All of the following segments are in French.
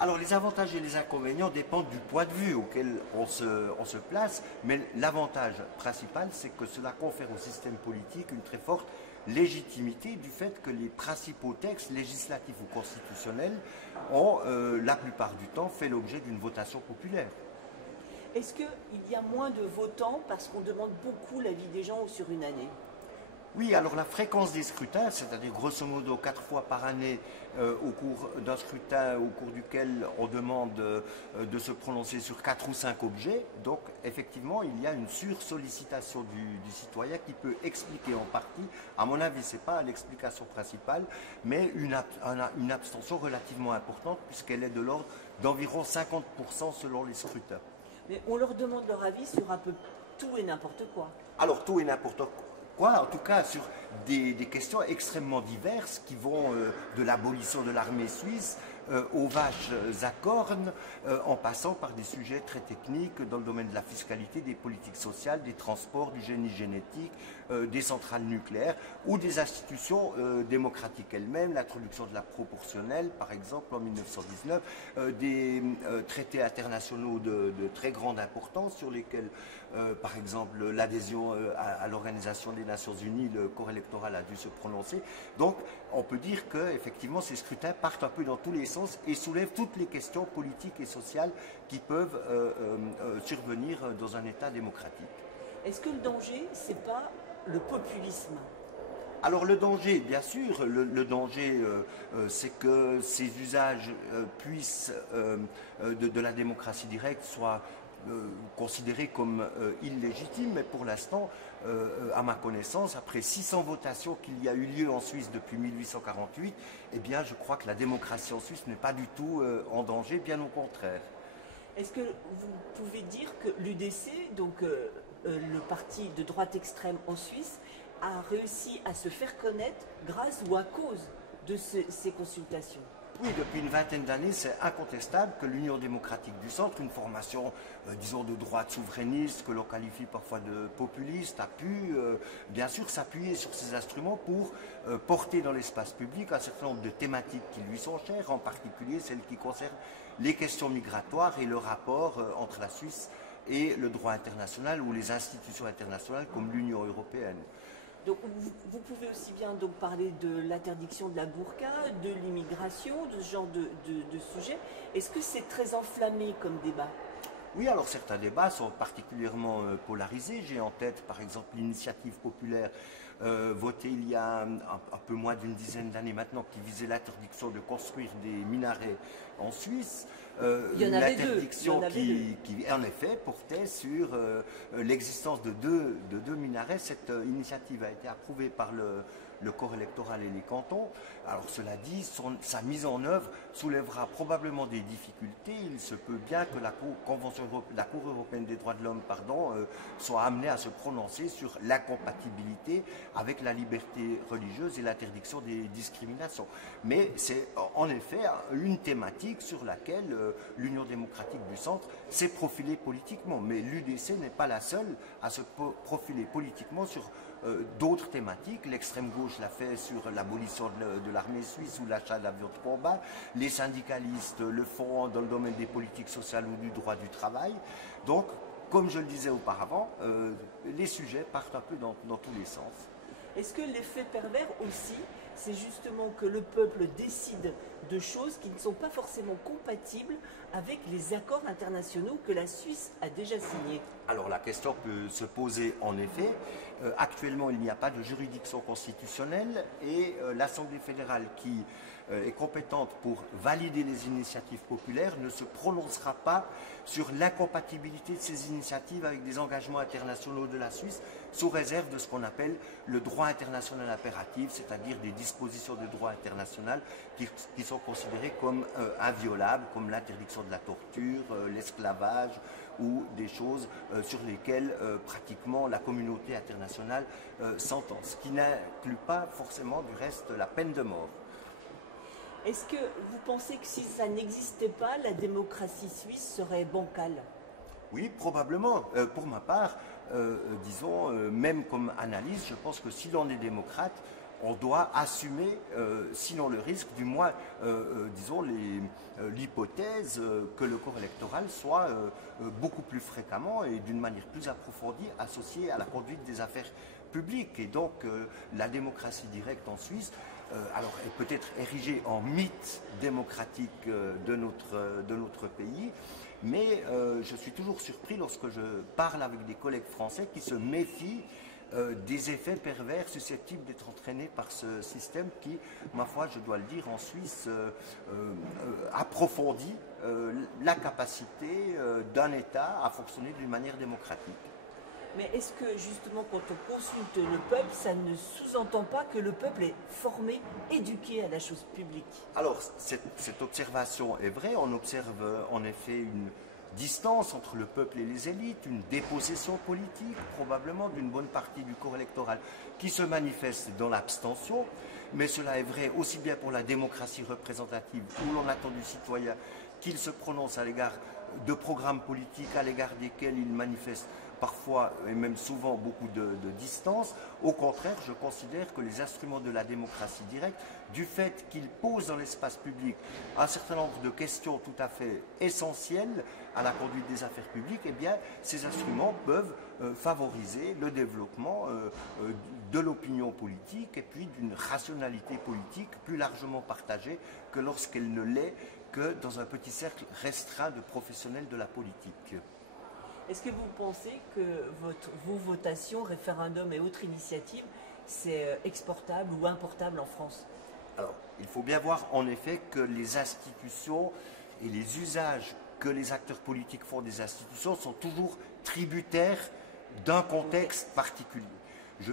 Alors les avantages et les inconvénients dépendent du point de vue auquel on se place, mais l'avantage principal, c'est que cela confère au système politique une très forte légitimité du fait que les principaux textes législatifs ou constitutionnels ont la plupart du temps fait l'objet d'une votation populaire. Est-ce qu'il y a moins de votants parce qu'on demande beaucoup l'avis des gens sur une année? Oui, alors la fréquence des scrutins, c'est-à-dire grosso modo 4 fois par année au cours d'un scrutin au cours duquel on demande de se prononcer sur 4 ou 5 objets, donc effectivement il y a une sursollicitation du citoyen qui peut expliquer en partie, à mon avis ce n'est pas l'explication principale, mais une abstention relativement importante puisqu'elle est de l'ordre d'environ 50% selon les scrutins. Mais on leur demande leur avis sur un peu tout et n'importe quoi. Alors tout et n'importe quoi, en tout cas sur des questions extrêmement diverses qui vont de l'abolition de l'armée suisse aux vaches à cornes, en passant par des sujets très techniques dans le domaine de la fiscalité, des politiques sociales, des transports, du génie génétique, des centrales nucléaires ou des institutions démocratiques elles-mêmes, l'introduction de la proportionnelle par exemple en 1919, des traités internationaux de très grande importance sur lesquels par exemple l'adhésion à l'Organisation des Nations Unies, le corps électoral a dû se prononcer. Donc on peut dire que effectivement ces scrutins partent un peu dans tous les sens et soulèvent toutes les questions politiques et sociales qui peuvent survenir dans un État démocratique. Est-ce que le danger, c'est pas le populisme? Alors le danger, bien sûr, le danger, c'est que ces usages puissent de la démocratie directe soient considérés comme illégitimes, mais pour l'instant, à ma connaissance, après 600 votations qu'il y a eu lieu en Suisse depuis 1848, eh bien je crois que la démocratie en Suisse n'est pas du tout en danger, bien au contraire. Est-ce que vous pouvez dire que l'UDC, donc le parti de droite extrême en Suisse, a réussi à se faire connaître grâce ou à cause de ces consultations? Oui, depuis une vingtaine d'années, c'est incontestable que l'Union démocratique du centre, une formation, disons, de droite souverainiste, que l'on qualifie parfois de populiste, a pu, bien sûr, s'appuyer sur ces instruments pour porter dans l'espace public un certain nombre de thématiques qui lui sont chères, en particulier celles qui concernent les questions migratoires et le rapport entre la Suisse et le droit international ou les institutions internationales comme l'Union européenne. Donc vous pouvez aussi bien donc parler de l'interdiction de la burqa, de l'immigration, de ce genre de sujet. Est-ce que c'est très enflammé comme débat? Oui, alors certains débats sont particulièrement polarisés. J'ai en tête par exemple l'initiative populaire votée il y a un peu moins d'une dizaine d'années maintenant qui visait l'interdiction de construire des minarets en Suisse. Il y en avait L'interdiction deux. qui, en effet, portait sur l'existence de deux minarets. Cette initiative a été approuvée par le corps électoral et les cantons. Alors cela dit, sa mise en œuvre soulèvera probablement des difficultés. Il se peut bien que la Cour européenne des droits de l'homme soit amenée à se prononcer sur l'incompatibilité avec la liberté religieuse et l'interdiction des discriminations. Mais c'est en effet une thématique sur laquelle l'Union démocratique du centre s'est profilée politiquement. Mais l'UDC n'est pas la seule à se profiler politiquement sur d'autres thématiques. L'extrême gauche l'a fait sur l'abolition de l'armée suisse ou l'achat d'avions de combat. Les syndicalistes le font dans le domaine des politiques sociales ou du droit du travail. Donc, comme je le disais auparavant, les sujets partent un peu dans tous les sens. Est-ce que l'effet pervers aussi, c'est justement que le peuple décide de choses qui ne sont pas forcément compatibles avec les accords internationaux que la Suisse a déjà signés? Alors la question peut se poser en effet. Actuellement, il n'y a pas de juridiction constitutionnelle et l'Assemblée fédérale qui est compétente pour valider les initiatives populaires ne se prononcera pas sur l'incompatibilité de ces initiatives avec des engagements internationaux de la Suisse sous réserve de ce qu'on appelle le droit international impératif, c'est-à-dire des dispositions de droit international qui sont considérées comme inviolables, comme l'interdiction de la torture, l'esclavage ou des choses sur lesquelles pratiquement la communauté internationale s'entend, ce qui n'inclut pas forcément du reste la peine de mort. Est-ce que vous pensez que si ça n'existait pas, la démocratie suisse serait bancale? Oui, probablement. Pour ma part, disons, même comme analyse, je pense que si l'on est démocrate, on doit assumer, sinon le risque, du moins, disons, l'hypothèse que le corps électoral soit beaucoup plus fréquemment et d'une manière plus approfondie associé à la conduite des affaires publiques. Et donc, la démocratie directe en Suisse, alors, est peut-être érigée en mythe démocratique de notre pays, mais je suis toujours surpris lorsque je parle avec des collègues français qui se méfient des effets pervers susceptibles d'être entraînés par ce système qui, ma foi, je dois le dire, en Suisse, approfondit la capacité d'un État à fonctionner d'une manière démocratique. Mais est-ce que justement quand on consulte le peuple, ça ne sous-entend pas que le peuple est formé, éduqué à la chose publique? Alors, cette observation est vraie. On observe en effet une distance entre le peuple et les élites, une dépossession politique probablement d'une bonne partie du corps électoral qui se manifeste dans l'abstention, mais cela est vrai aussi bien pour la démocratie représentative où l'on attend du citoyen qu'il se prononce à l'égard de programmes politiques à l'égard desquels il manifeste parfois et même souvent beaucoup de distance. Au contraire, je considère que les instruments de la démocratie directe, du fait qu'ils posent dans l'espace public un certain nombre de questions tout à fait essentielles à la conduite des affaires publiques, eh bien, ces instruments peuvent favoriser le développement de l'opinion politique et puis d'une rationalité politique plus largement partagée que lorsqu'elle ne l'est que dans un petit cercle restreint de professionnels de la politique. Est-ce que vous pensez que vos votations, référendums et autres initiatives, c'est exportable ou importable en France? Alors, il faut bien voir en effet que les institutions et les usages que les acteurs politiques font des institutions sont toujours tributaires d'un contexte particulier.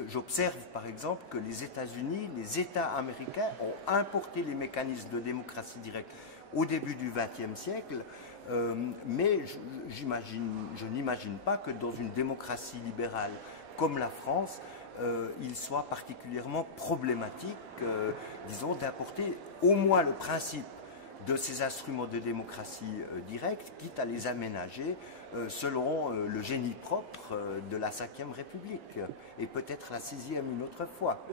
J'observe par exemple que les États-Unis, les États américains ont importé les mécanismes de démocratie directe au début du XXe siècle, mais je n'imagine pas que dans une démocratie libérale comme la France, il soit particulièrement problématique, disons, d'importer au moins le principe de ces instruments de démocratie directe, quitte à les aménager selon le génie propre de la Ve République, et peut-être la 6e une autre fois.